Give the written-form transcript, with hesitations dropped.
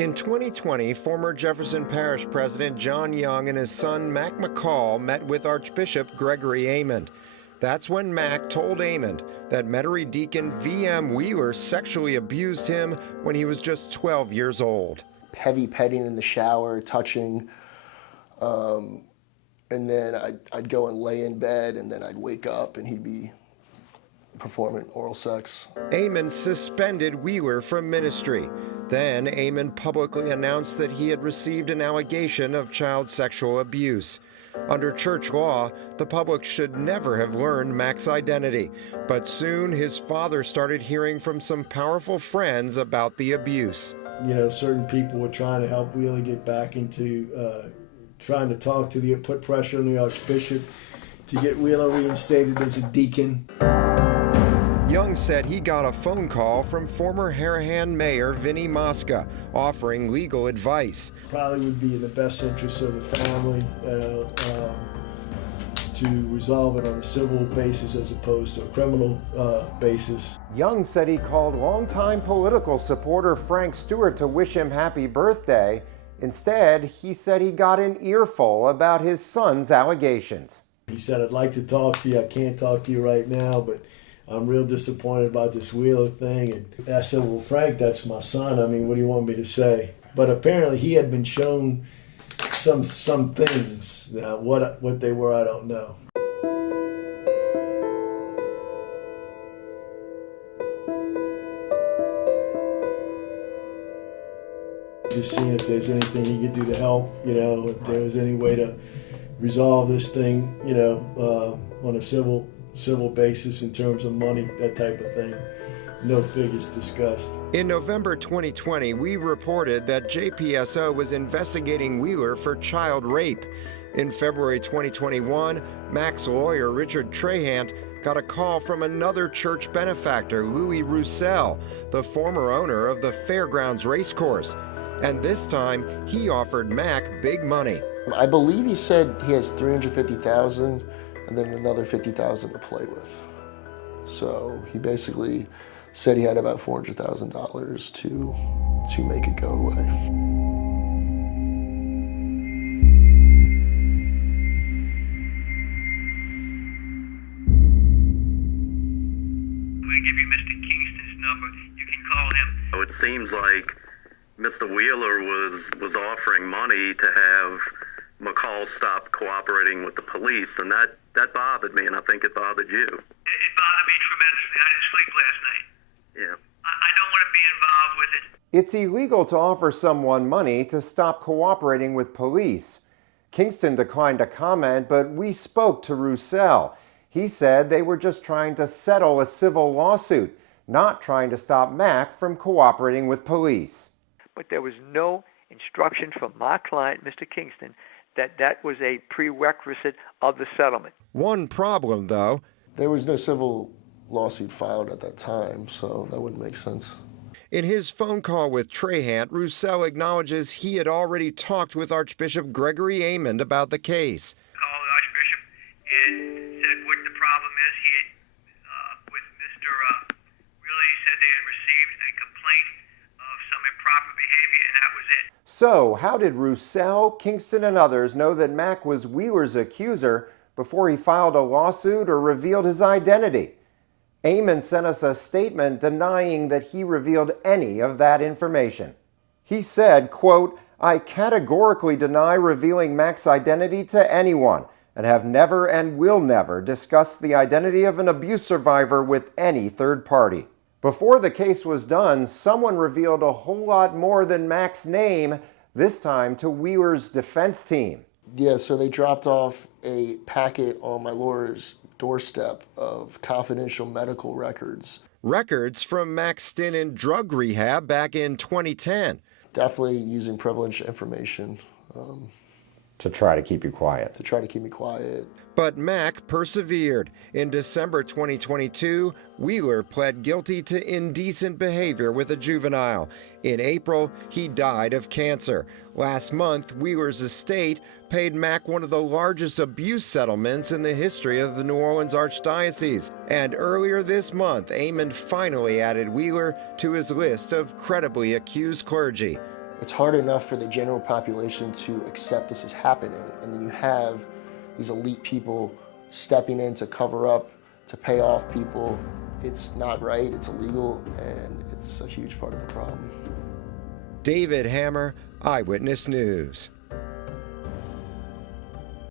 In 2020, former Jefferson Parish President John Young and his son Mac McCall met with Archbishop Gregory Amond. That's when Mac told Amond that Metairie deacon V.M. Wheeler sexually abused him when he was just 12 years old. Heavy petting in the shower, touching, and then I'd go and lay in bed, and then I'd wake up and he'd be performing oral sex. Amond suspended Wheeler from ministry. Then Amond publicly announced that he had received an allegation of child sexual abuse. Under church law, the public should never have learned Mac's identity, but soon his father started hearing from some powerful friends about the abuse. You know, certain people were trying to help Wheeler get back into trying to talk to put pressure on the Archbishop to get Wheeler reinstated as a deacon. Young said he got a phone call from former Harahan Mayor Vinnie Mosca offering legal advice. Probably would be in the best interest of the family to resolve it on a civil basis as opposed to a criminal basis. Young said he called longtime political supporter Frank Stewart to wish him happy birthday. Instead, he said he got an earful about his son's allegations. He said, "I'd like to talk to you. I can't talk to you right now, but I'm real disappointed about this Wheeler thing." And I said, "Well, Frank, that's my son. I mean, what do you want me to say?" But apparently he had been shown some things. Now, what they were, I don't know. Just seeing if there's anything he could do to help, you know, if there was any way to resolve this thing, you know, on a civil basis in terms of money, that type of thing. No figures discussed. In November 2020, we reported that JPSO was investigating Wheeler for child rape. In February 2021, Mac's lawyer, Richard Trahant, got a call from another church benefactor, Louis Roussel, the former owner of the Fairgrounds Racecourse. And this time, he offered Mac big money. I believe he said he has $350,000 and then another $50,000 to play with. So he basically said he had about $400,000 to make it go away. I'm going to give you Mr. Kingston's number. You can call him. It seems like Mr. Wheeler was offering money to have McCall stop cooperating with the police, and that bothered me, and I think it bothered you. It bothered me tremendously. I didn't sleep last night. Yeah. I don't want to be involved with it. It's illegal to offer someone money to stop cooperating with police. Kingston declined to comment, but we spoke to Roussel. He said they were just trying to settle a civil lawsuit, not trying to stop Mac from cooperating with police. But there was no instruction from my client, Mr. Kingston, that was a prerequisite of the settlement. One problem, though. There was no civil lawsuit filed at that time, so that wouldn't make sense. In his phone call with Trahant, Roussel acknowledges he had already talked with Archbishop Gregory Amond about the case. Called the Archbishop and said what the problem is. He had, with Mr. Really said they had received a complaint of some improper behavior, and that was it. So, how did Roussel, Kingston, and others know that Mac was Wheeler's accuser before he filed a lawsuit or revealed his identity? Amond sent us a statement denying that he revealed any of that information. He said, quote, "I categorically deny revealing Mac's identity to anyone and have never and will never discuss the identity of an abuse survivor with any third party." Before the case was done, someone revealed a whole lot more than Mac's name, this time to Wheeler's defense team. Yeah, so they dropped off a packet on my lawyer's doorstep of confidential medical records. Records from Mac's stint in drug rehab back in 2010. Definitely using privileged information. To try to keep you quiet. To try to keep me quiet. But Mac persevered. In December 2022, Wheeler pled guilty to indecent behavior with a juvenile. In April, he died of cancer. Last month, Wheeler's estate paid Mac one of the largest abuse settlements in the history of the New Orleans Archdiocese. And earlier this month, Amond finally added Wheeler to his list of credibly accused clergy. It's hard enough for the general population to accept this is happening, and then you have these elite people stepping in to cover up, to pay off people. It's not right, it's illegal, and it's a huge part of the problem. David Hammer, Eyewitness News.